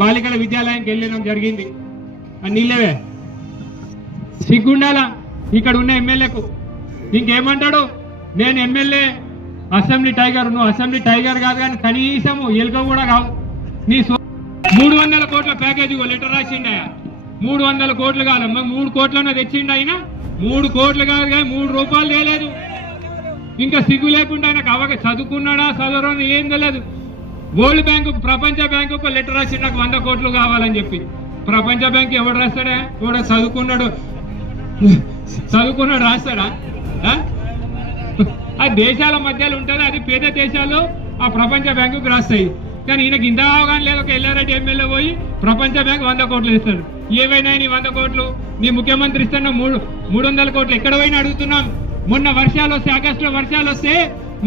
బాలికల విద్యాలయానికి వెళ్ళడం జరిగింది. నీళ్ళవే సిగ్గుండాల ఇక్కడ ఉన్న ఎమ్మెల్యేకు. ఇంకేమంటాడు, నేను ఎమ్మెల్యే అసెంబ్లీ టైగర్, నువ్వు అసెంబ్లీ టైగర్ కాదు కానీ కనీసం ఎలుక కూడా కావు. నీ 300 కోట్ల ప్యాకేజీ లెటర్ రాసిండయా, 300 కోట్లు కాదు, 3 కోట్లను తెచ్చిండు. ఆయన 3 కోట్లు కాదు కానీ 3 రూపాయలు తేలేదు. ఇంకా సిగ్గు లేకుండా ఆయనకు చదువుకున్నాడా చదవరా ఏం తెలియదు. వరల్డ్ బ్యాంకు, ప్రపంచ బ్యాంకు లెటర్ రాసిండు నాకు 100 కోట్లు కావాలని చెప్పి. ప్రపంచ బ్యాంకు ఎవడు రాస్తాడా? ఎవడో చదువుకున్నాడు రాస్తాడా? ఆ దేశాల మధ్యలో ఉంటుంది, అది పేద దేశాలు ఆ ప్రపంచ బ్యాంకుకి రాస్తాయి. కానీ ఈయనకి ఇంత అవగాహన లేదు. ఒక ఎల్లారెడ్డి ఎమ్మెల్యే పోయి ప్రపంచ బ్యాంకు 100 కోట్లు ఇస్తాడు. ఏవైనా నీ 100 కోట్లు నీ ముఖ్యమంత్రి ఇస్తున్నా 300 కోట్లు ఎక్కడ పోయినా అడుగుతున్నాం. మొన్న వర్షాలు వస్తే, ఆగస్టులో వర్షాలు వస్తే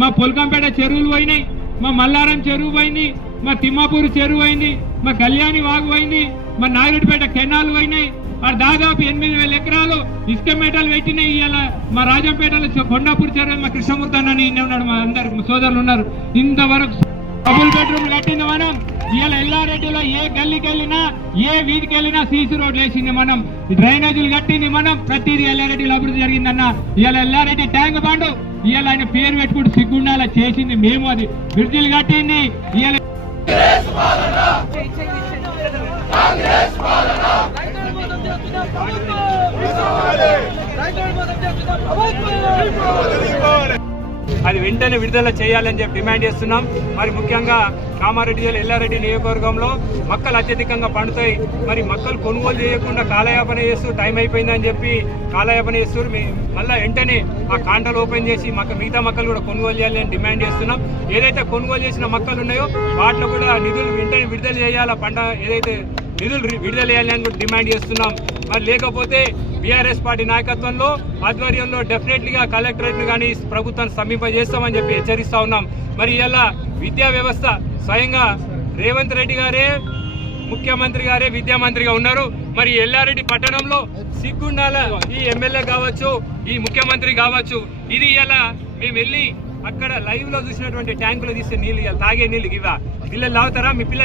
మా పొలకంపేట చెరువులు పోయినాయి, మా మల్లారం చెరువు పోయింది, మా తిమ్మాపూర్ చెరువు పోయింది, మా కళ్యాణి వాగు పోయింది, మా నాయుడుపేట కెనాలు పోయినాయి. దాదాపు 8,000 ఎకరాలు ఇసుక మేటలు పెట్టినాయి. ఇవాళ మా రాజంపేటలో కొండాపూర్ చెరువు మా కృష్ణమూర్తి అన్న ఉన్నాడు, మా అందరు సోదరులు ఉన్నారు. ఇంతవరకు డబుల్ బెడ్రూమ్ కట్టింది మనం. ఇవాళ ఎల్లారెడ్డిలో ఏ గల్లీకి వెళ్ళినా, ఏ వీధికి వెళ్ళినా సీసీ రోడ్లు వేసింది మనం, డ్రైనేజీలు కట్టింది మనం. ప్రతిదీ ఎల్లారెడ్డిలో అభివృద్ధి జరిగిందన్న. ఇవాళ ఎల్లారెడ్డి ట్యాంక్ బండు ఇవాళ ఆయన పేరు పెట్టుకుంటూ సిగ్గుండాలా చేసింది మేము. అది బ్రిడ్జిలు కట్టింది. ఇవాళ అది వెంటనే విడుదల చేయాలని చెప్పి డిమాండ్ చేస్తున్నాం. మరి ముఖ్యంగా కామారెడ్డి జిల్లా ఎల్లారెడ్డి నియోజకవర్గంలో మొక్కలు అత్యధికంగా పండుతాయి. మరి మొక్కలు కొనుగోలు చేయకుండా కాలయాపన చేస్తూ టైం అయిపోయిందని చెప్పి కాలయాపన చేస్తూ మళ్ళీ వెంటనే ఆ కాంటలు ఓపెన్ చేసి మిగతా మొక్కలు కూడా కొనుగోలు చేయాలని డిమాండ్ చేస్తున్నాం. ఏదైతే కొనుగోలు చేసిన మొక్కలు ఉన్నాయో వాటిలో కూడా నిధులు వెంటనే విడుదల చేయాలా, ఏదైతే నిధులు విడుదల చేయాలని కూడా డిమాండ్ చేస్తున్నాం. మరి లేకపోతే బీఆర్ఎస్ పార్టీ నాయకత్వంలో ఆధ్వర్యంలో డెఫినెట్లీగా కలెక్టరేట్ను కానీ ప్రభుత్వాన్ని సమీపజేస్తామని చెప్పి హెచ్చరిస్తా ఉన్నాం. మరి ఇలా విద్యా వ్యవస్థ స్వయంగా రేవంత్ రెడ్డి గారే ముఖ్యమంత్రి గారే విద్యామంత్రిగా ఉన్నారు. మరి ఎల్లారెడ్డి పట్టణంలో సిగ్గుండాల ఈ ఎమ్మెల్యే కావచ్చు, ఈ ముఖ్యమంత్రి కావచ్చు. ఇది ఇలా మేము వెళ్ళి అక్కడ లైవ్ లో చూసినటువంటి ట్యాంకులు తీసే నీళ్ళు తాగే నీళ్ళు ఇవా పిల్లలు తాగుతారా? మీ పిల్లలు